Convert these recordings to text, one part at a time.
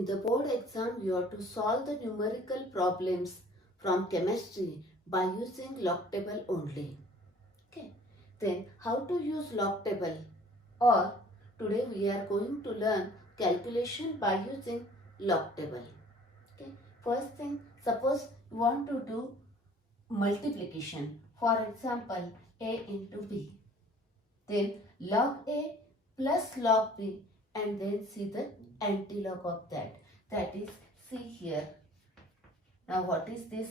In the board exam, you have to solve the numerical problems from chemistry by using log table only. Okay. Then how to use log table? Or today we are going to learn calculation by using log table. Okay. First thing, suppose you want to do multiplication. For example, A into B. Then log A plus log B, and then see the antilog of that. That is, see here. Now what is this?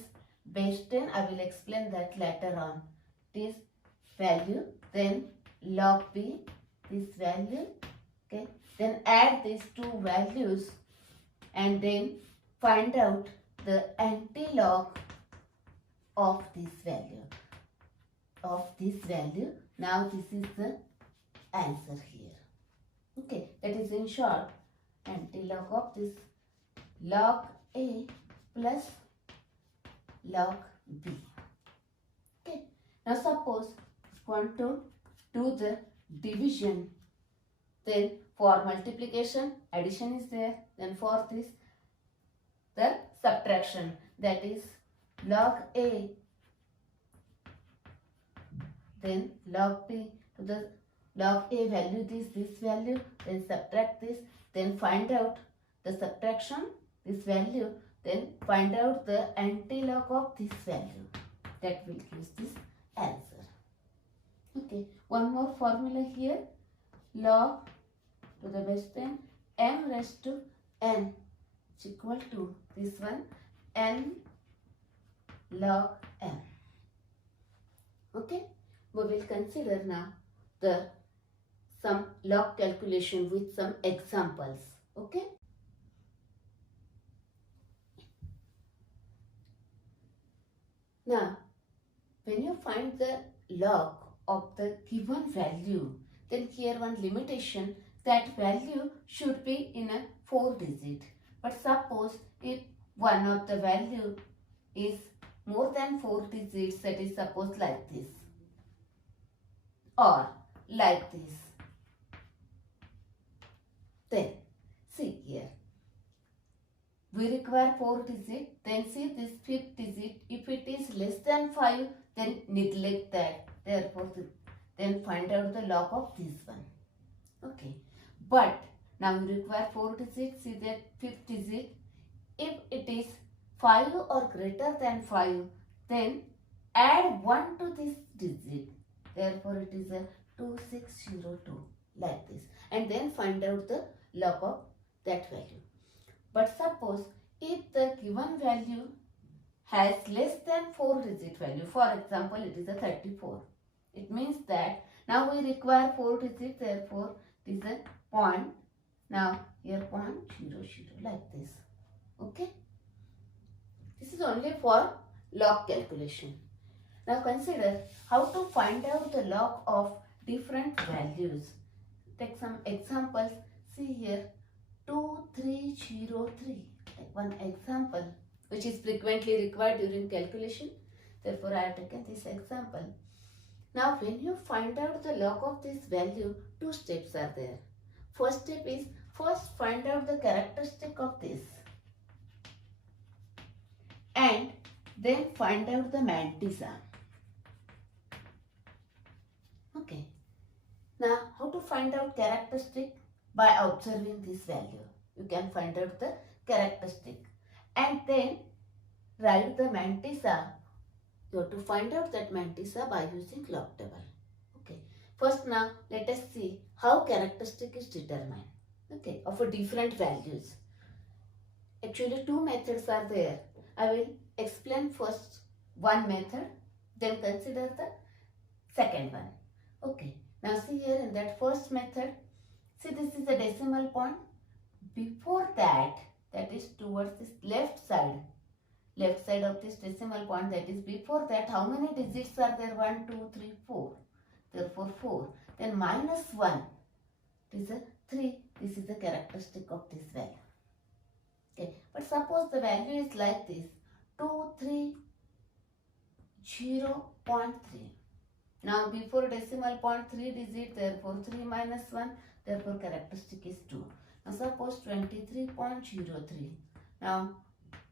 Base 10, I will explain that later on. This value, then log B, this value. Okay. Then add these two values and then find out the antilog of this value. Now this is the answer here. Okay, that is in short antilog of this log A plus log B. Okay, now suppose you want to do the division, then for multiplication addition is there, then for this the subtraction, that is log A, then log B, to the log A value this value, then subtract this, then find out the subtraction, this value, then find out the antilog of this value. That will give this answer. Okay, one more formula here, log to the base 10 m raised to n is equal to this one n log m. Okay, we will consider now some log calculation with some examples. Okay. Now, when you find the log of the given value, then here one limitation, that value should be in a 4-digit. But suppose if one of the value is more than 4 digits, that is suppose like this or like this, then see here, we require 4 digits, then see this 5th digit, if it is less than 5, then neglect that, therefore then find out the log of this one. Okay, but now we require 4 digits, see that 5th digit, if it is 5 or greater than 5, then add 1 to this digit, therefore it is a 2602, like this, and then find out the log of that value. But suppose if the given value has less than 4-digit value, for example it is a 34, it means that now we require 4 digits, therefore it is a point, now here 0.00, like this. Okay, this is only for log calculation. Now consider how to find out the log of different values. Take some examples. See here, 2303. Take one example which is frequently required during calculation. Therefore, I have taken this example. Now, when you find out the log of this value, 2 steps are there. First step is, first find out the characteristic of this, and then find out the mantissa. Okay. Now, how to find out characteristic? By observing this value, you can find out the characteristic, and then write the mantissa. You have to find out that mantissa by using log table. Okay. First, now let us see how characteristic is determined. Okay, of a different values. Actually, 2 methods are there. I will explain first one method, then consider the second one. Okay. Now see here in that first method, see this is the decimal point. Before that, that is towards this left side of this decimal point, that is before that, how many digits are there? 1, 2, 3, 4. Therefore 4. Then minus 1. It is a 3. This is the characteristic of this value. Okay. But suppose the value is like this, 230.3. Now before decimal point 3 digit, therefore 3 minus 1, therefore characteristic is 2. Now suppose 23.03. Now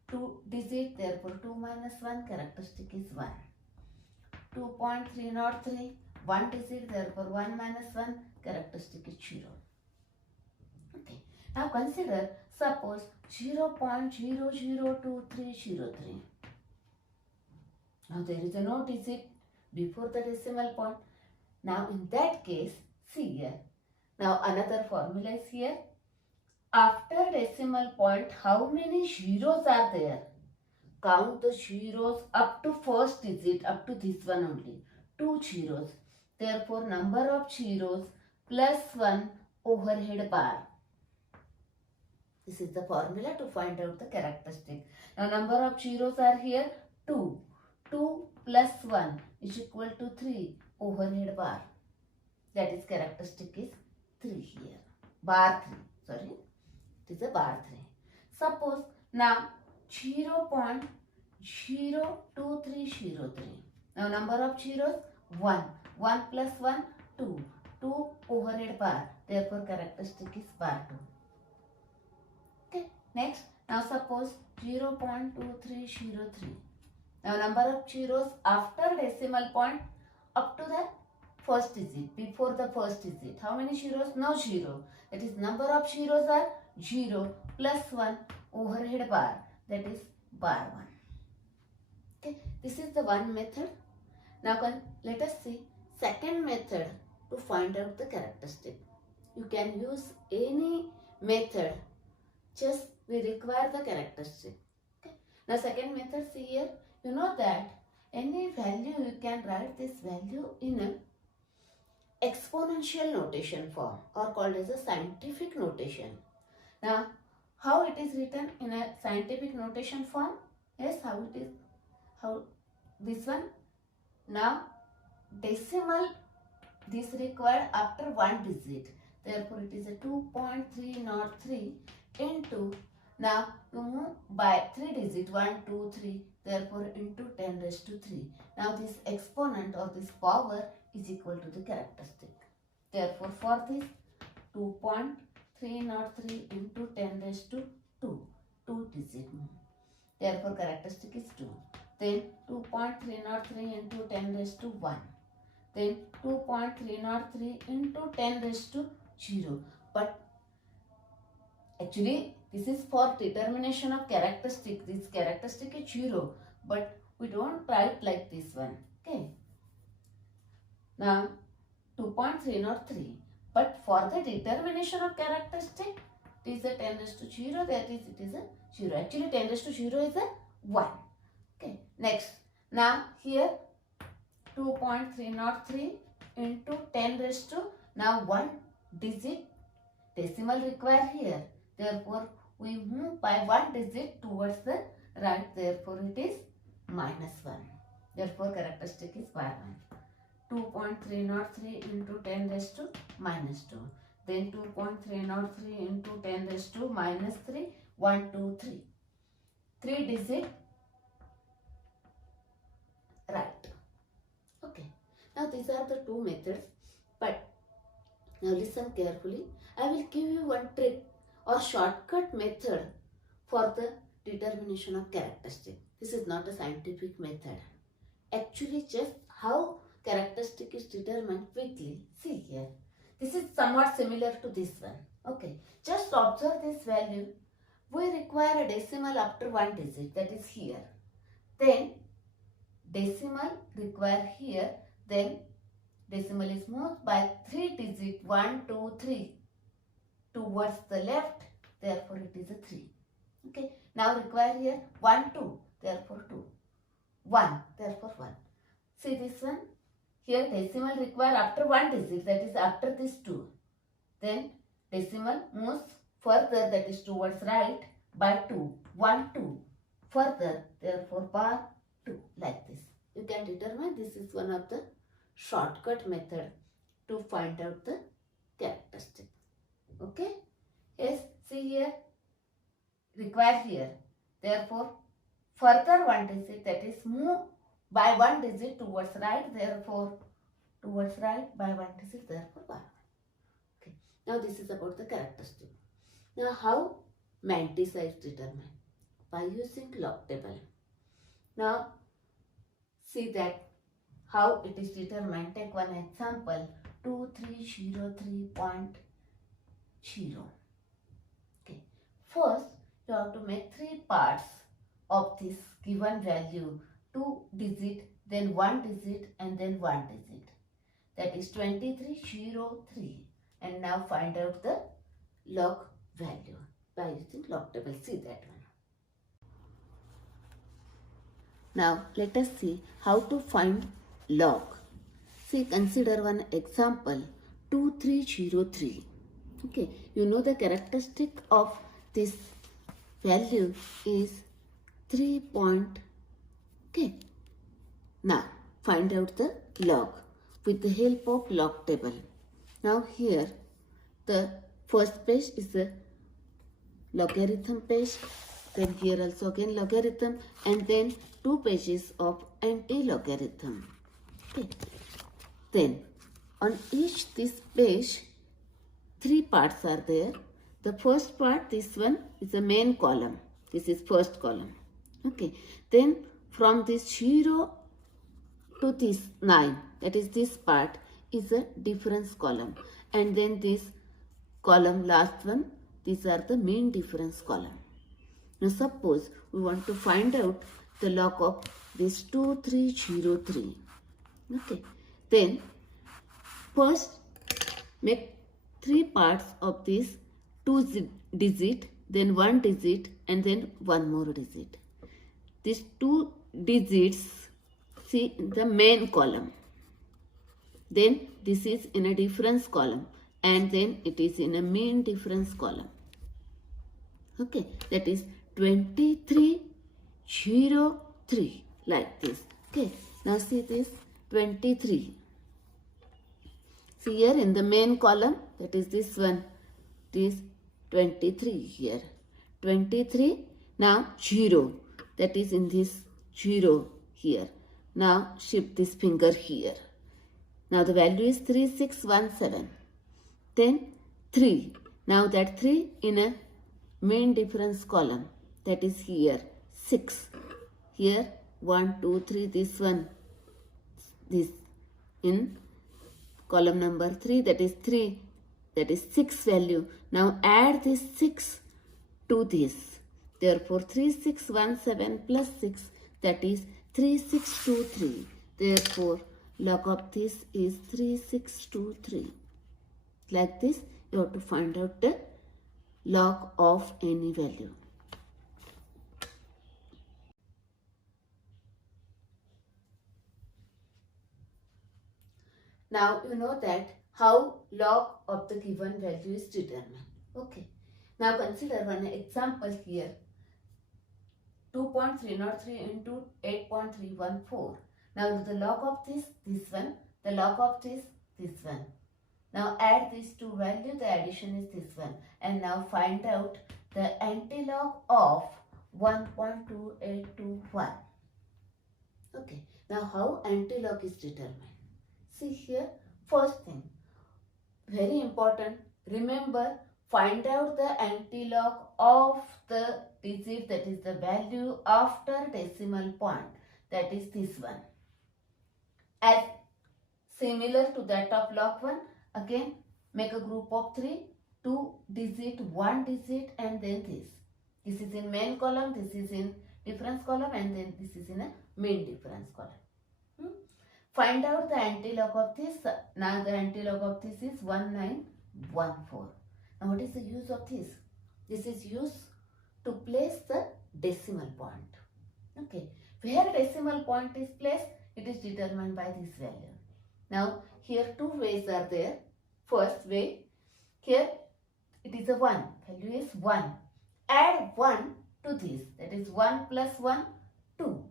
2 digit, therefore 2 minus 1, characteristic is 1. 2.303, 1 digit, therefore 1 minus 1, characteristic is 0. Okay. Now consider, suppose 0.002303. Now there is no digit before the decimal point. Now in that case, see here. Now another formula is here. After decimal point, how many zeros are there? Count the zeros up to first digit, up to this one only. 2 zeros. Therefore, number of zeros plus 1 overhead bar. This is the formula to find out the characteristic. Now, number of zeros are here 2. 2 plus 1 is equal to 3 overhead bar. That is characteristic is 3 here. Bar 3. Sorry. It is a bar 3. Suppose now 0.02303. Now number of zeros 1. 1 plus 1 2. 2 overhead bar. Therefore characteristic is bar 2. Okay. Next. Now suppose 0.2303. Now number of zeros after decimal point up to the first digit. Before the first digit. How many zeros? No zero. That is number of zeros are 0 plus 1 overhead bar. That is bar 1. Okay, this is the one method. Now let us see second method to find out the characteristic. You can use any method, just we require the characteristic. Okay. Now second method, see here, you know that any value you can write this value in a exponential notation form or called as a scientific notation. Now, how it is written in a scientific notation form? Yes, how it is? How this one? Now, decimal, this required after 1 digit. Therefore, it is a 2.303 into, now you move by 3 digit, 1, 2, 3. Therefore, into 10 raised to 3. Now, this exponent or this power is equal to the characteristic. Therefore, for this 2.303 into 10 raised to 2, 2 digit. Therefore, characteristic is 2. Then 2.303 into 10 raised to 1. Then 2.303 into 10 raised to 0. But actually, this is for determination of characteristic. This characteristic is 0. But we don't write like this one. Okay. Now, 2.303. But for the determination of characteristic, it is a 10 raised to 0. That is, it is a 0. Actually, 10 raised to 0 is a 1. Okay. Next. Now, here 2.303 into 10 raised to, now 1 digit decimal required here. Therefore, we move by 1 digit towards the right. Therefore, it is minus 1. Therefore, characteristic is bar 1. 2.303 into 10 raised to minus 2. Then 2.303 into 10 raised to minus 3. 1, 2, 3. 3 digit right. Okay. Now these are the two methods. But now listen carefully. I will give you one trick or shortcut method for the determination of characteristic. This is not a scientific method. Actually, just how characteristic is determined quickly. See here. This is somewhat similar to this one. Okay. Just observe this value. We require a decimal after 1 digit, that is here. Then decimal require here. Then decimal is moved by 3 digit 1, 2, 3 towards the left. Therefore, it is a 3. Okay. Now require here 1, 2. Therefore, 2. 1. Therefore, 1. See this one. Here decimal require after 1 digit, that is after this 2. Then decimal moves further, that is towards right by 2. 1, 2. Further, therefore bar 2, like this. You can determine this is one of the shortcut method to find out the characteristic. Okay. Yes, see here. Require here. Therefore, further 1 digit, that is move by 1 digit towards right, therefore towards right by 1 digit, therefore bar. Okay. Now this is about the characteristic. Now how mantis is determined? By using log table. Now see that how it is determined. Take one example, 2303.0. Okay. First, you have to make 3 parts of this given value, 2 digit, then 1 digit, and then 1 digit. That is 2303. And now find out the log value by using log table. See that one. Now let us see how to find log. See, consider one example, 2303. Okay, you know the characteristic of this value is 3 point. Okay, now find out the log with the help of log table. Now here the first page is the logarithm page, then here also again logarithm, and then 2 pages of anti-logarithm. Okay. Then on each this page 3 parts are there. The first part, this one is the main column. This is first column. Okay. Then from this 0 to this 9, that is this part, is a difference column. And then this column, last one, these are the mean difference column. Now suppose we want to find out the log of this 2303. Okay. Then first make 3 parts of this 2 digit, then 1 digit, and then 1 more digit. These 2 digits, see, in the main column. Then this is in a difference column, and then it is in a mean difference column. Okay, that is 2303, like this. Okay, now see this 23. See here in the main column, that is this one, this 23 here. 23, now 0, that is in this 0 here. Now shift this finger here. Now the value is 3617. Then 3. Now that 3 in a mean difference column, that is here 6. Here 1, 2, 3, this one, this in column number 3, that is 3, that is 6 value. Now add this 6 to this. Therefore 3617 plus 6, that is 3623. Therefore log of this is 3623. Like this, you have to find out the log of any value. Now you know that how log of the given value is determined. Okay. Now consider one example here. 2.303 into 8.314. Now the log of this one, the log of this one. Now add these two values, the addition is this one. And now find out the antilog of 1.2821. Okay. Now how antilog is determined? See here, first thing, very important, remember, find out the antilog of the digit, that is the value after decimal point, that is this one. As similar to that of log 1, again make a group of 3, 2 digit, 1 digit, and then this. This is in main column, this is in difference column, and then this is in a mean difference column. Find out the antilog of this. Now the antilog of this is 1914. Now what is the use of this? This is used to place the decimal point. Okay. Where decimal point is placed, it is determined by this value. Now here 2 ways are there. First way, here it is a 1. Value is 1. Add 1 to this. That is 1 plus 1, 2.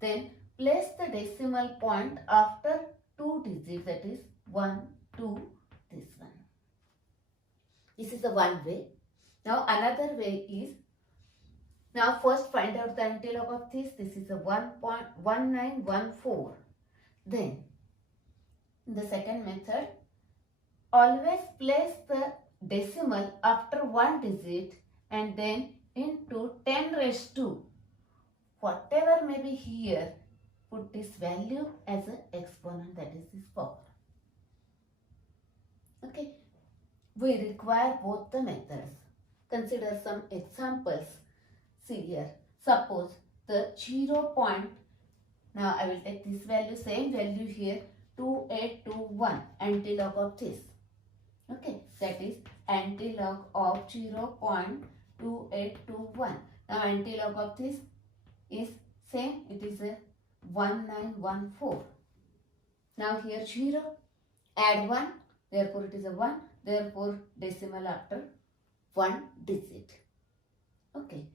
Then place the decimal point after 2 digits, that is 1, 2, this one. This is the one way. Now another way is, now first find out the antilog of this. This is a 1.1914. Then in the second method, always place the decimal after one digit and then into 10 raised to whatever may be here, put this value as an exponent, that is this power. Okay, we require both the methods. Consider some examples. See here, suppose the 0 point, now I will take this value, same value here, 2821, antilog of this. Okay, that is antilog of 0.2821. Now antilog of this is same, it is a 1914. Now here 0, add 1, therefore it is a 1, therefore decimal after one digit. Okay.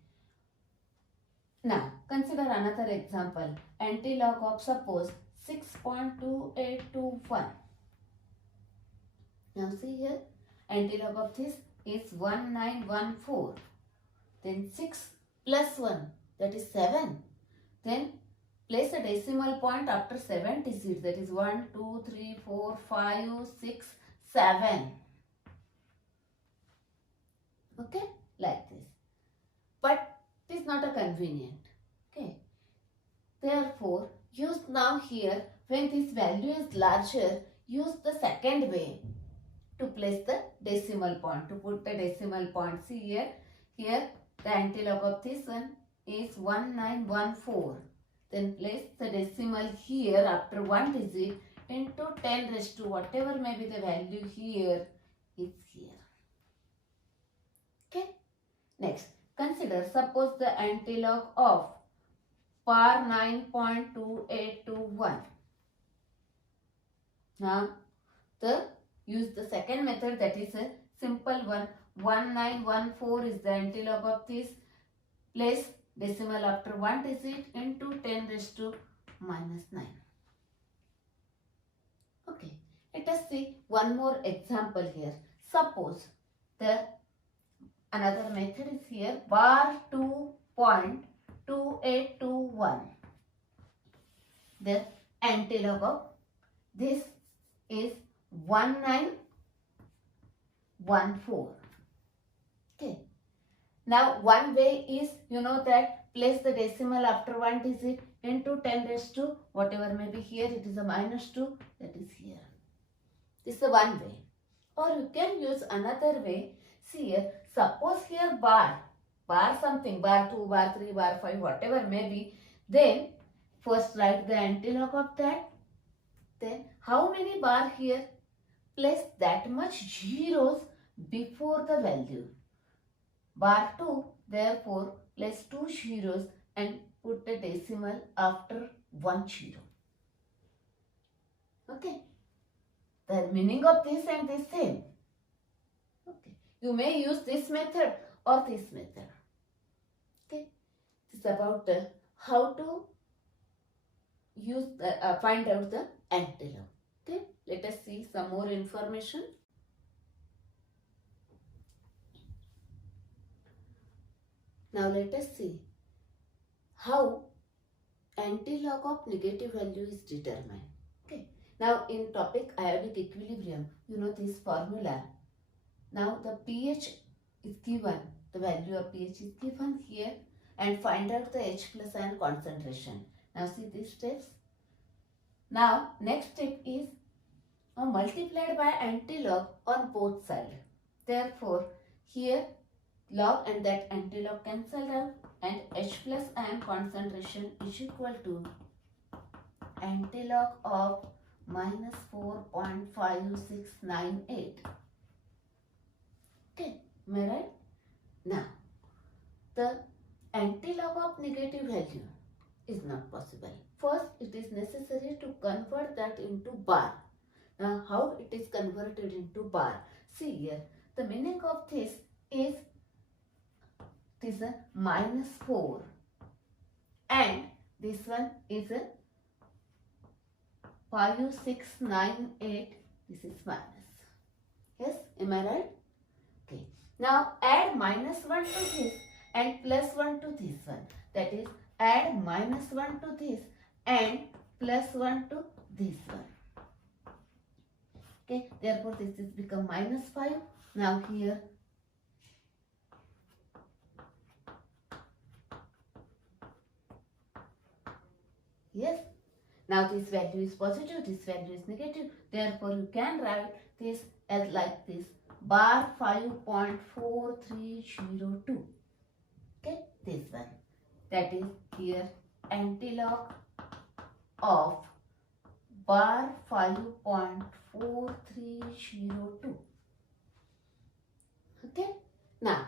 Now consider another example, antilog of suppose 6.2821. Now see here, antilog of this is 1914. Then 6 plus 1, that is 7. Then place a decimal point after 7 digits, that is 1, 2, 3, 4, 5, 6, 7. Okay, like this. But it is not a convenient. Okay. Therefore, use now here, when this value is larger, use the second way to place the decimal point, to put the decimal point. See here, the antilog of this one is 1914. Then place the decimal here after one digit into 10 raised to whatever may be the value here is here. Okay. Next, consider suppose the antilog of par 9.2821. Now, use the second method, that is a simple one. 1914 is the antilog of this. Place decimal after one digit into 10 raised to minus 9. Okay, let us see one more example here. Suppose another method is here, bar 2.2821. The antilog of this is 1914. Okay. Now one way is, you know that, place the decimal after one digit into 10 raised to whatever may be here, it is a minus 2, that is here. This is the one way. Or you can use another way. See here, suppose here bar something, bar 2, bar 3, bar 5, whatever may be, then first write the antilog of that. Then how many bar here? Place that much zeros before the value. Bar 2, therefore place 2 zeros and put the decimal after 1 zero. Okay. The meaning of this and this same. Okay. You may use this method or this method. Okay. This is about how to use find out the antilog. Okay. Let us see some more information. Now let us see how antilog of negative value is determined. Okay. Now in topic ionic equilibrium, you know this formula. Now the pH is given, the value of pH is given here, and find out the H plus ion concentration. Now see these steps. Now next step is multiplied by antilog on both sides. Therefore here log and that antilog cancelled out, and H plus ion concentration is equal to antilog of minus 4.5698. Okay, am I right? Now, the antilog of negative value is not possible. First, it is necessary to convert that into bar. Now, how it is converted into bar? See here, the meaning of this is a minus 4 and this one is a 5698, this is minus. Yes, am I right? Okay. Now add minus 1 to this and plus 1 to this one. That is, add minus 1 to this and plus 1 to this one. Okay, therefore this is become minus 5. Now here yes, now this value is positive, this value is negative. Therefore you can write this as like this, bar 5.4302. Okay, this one. That is here antilog of bar 5.4302. Okay, now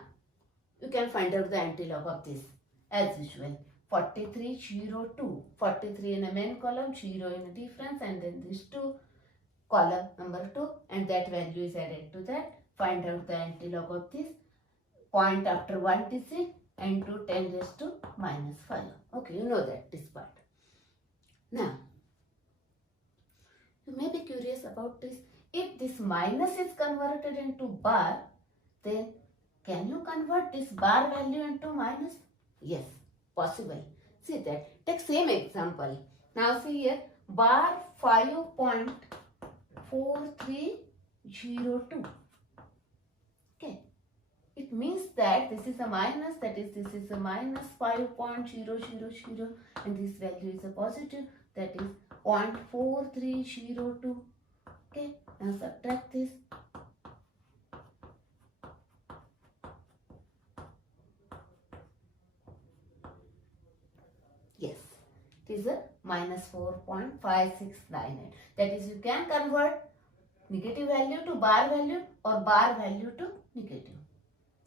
you can find out the antilog of this as usual. 4302, 43 in a main column, 0 in a difference, and then this 2, column number 2, and that value is added to that. Find out the antilog of this. Point after one digit and to 10 raised to minus 5. Okay, you know that this part. Now, you may be curious about this. If this minus is converted into bar, then can you convert this bar value into minus? Yes, possible. See that. Take same example. Now see here, bar 5.4302. Okay. It means that this is a minus, that is this is a minus 5.000, and this value is a positive, that is 0.4302. Okay, now subtract this. Yes, it is a minus 4.5698. That is, you can convert negative value to bar value or bar value to negative.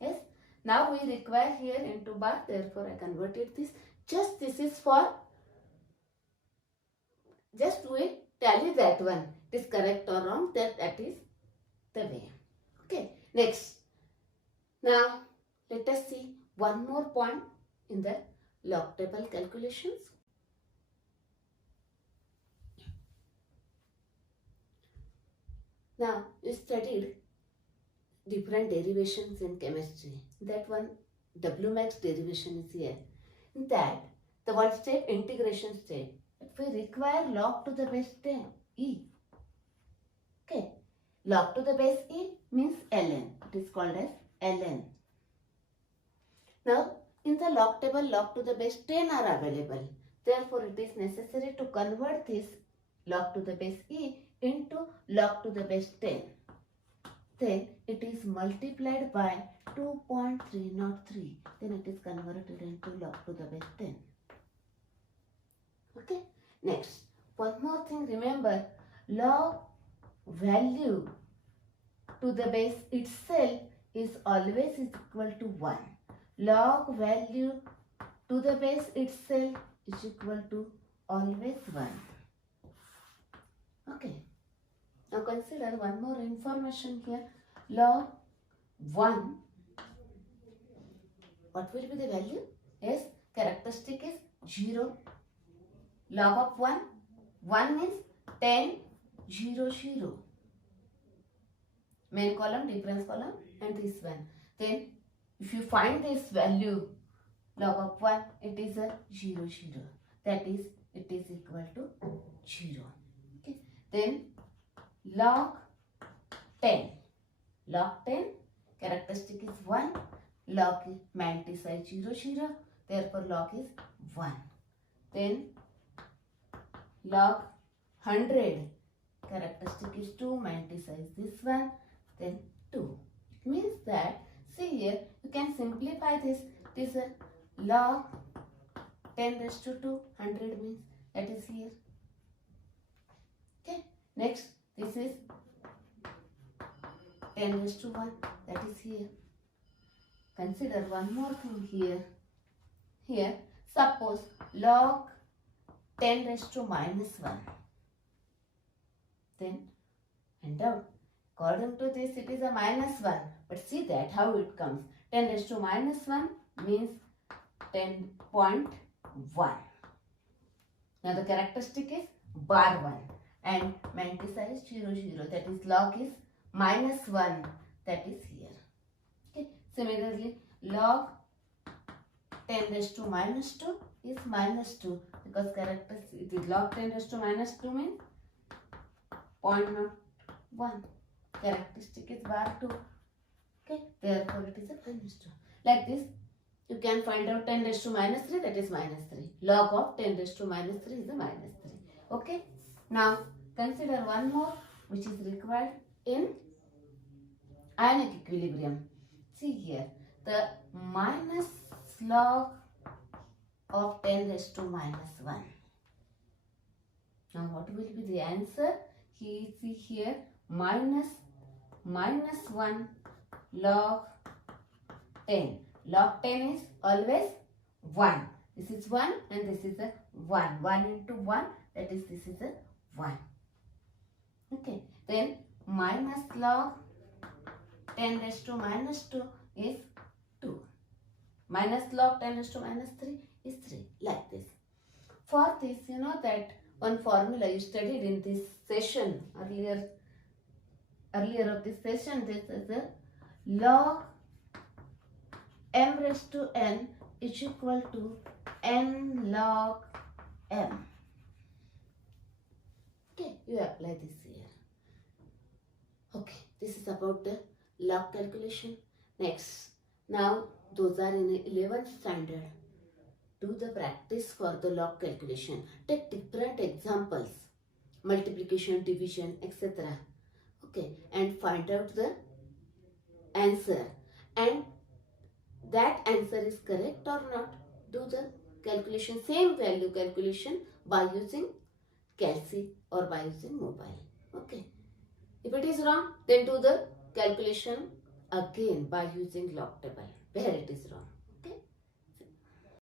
Yes, now we require here into bar, therefore I converted this. Just this is for, just we tally that one. It is correct or wrong, that is the way. Okay, next. Now let us see one more point in the log table calculations. Now you studied different derivations in chemistry. That one W max derivation is here. In that, the one step integration step, we require log to the base 10 e. Okay, log to the base e means ln. It is called as ln. Now in the log table, log to the base 10 are available. Therefore it is necessary to convert this log to the base e into log to the base 10. Then it is multiplied by 2.303. Then it is converted into log to the base 10. Okay. Next, one more thing. Remember, log value to the base itself is always equal to 1. Log value to the base itself is equal to always 1. Okay. Now consider one more information here. Log 1, what will be the value? Yes, characteristic is 0. Log of 1 means 10, 0, 0. Main column, difference column, and this one. Then if you find this value, log of 1, it is a 0, 0. That is, it is equal to 0. Okay. Then log 10. Log 10, characteristic is 1. Log is size 0, 0. Therefore, log is 1. Then log 100, characteristic is 2. Size this one. Then 2. It means that, see here, you can simplify this. It is a log 10 raised to 2. 100 means that is here. Okay. Next, this is 10 raised to 1, that is here. Consider one more thing here. Here, suppose log 10 raised to minus 1. Then find out. According to this, it is a minus 1. But see that how it comes. 10 raised to minus 1 means 10.1. Now the characteristic is bar 1. And size 0, 0. That is log is minus 1. That is here. Okay. Similarly, log 10 raised to minus 2 is minus 2. Because characteristic, it is log 10 raised to minus 2 means 0.0. 1. Characteristic is bar 2. Okay, therefore it is a 10 raised to. Like this, you can find out 10 raised to minus 3, that is minus 3. Log of 10 raised to minus 3 is a minus 3. Okay, now consider one more which is required in ionic equilibrium. See here, the minus log of 10 raised to minus 1. Now what will be the answer? See here, minus 1 log 10. Log 10 is always 1. This is 1 and this is a 1. 1 into 1, that is this is a 1. Okay, then minus log 10 raised to minus 2 is 2. Minus log 10 raised to minus 3 is 3, like this. For this, you know that one formula you studied in this session, earlier of this session, this is a log m raised to n is equal to n log m. Okay, you apply this here. Okay, this is about the log calculation. Next, now those are in 11th standard. Do the practice for the log calculation. Take different examples, multiplication, division, etc. Okay, and find out the answer. And that answer is correct or not. Do the calculation, same value calculation by using calci or by using mobile. Okay. If it is wrong, then do the calculation again by using log table where it is wrong.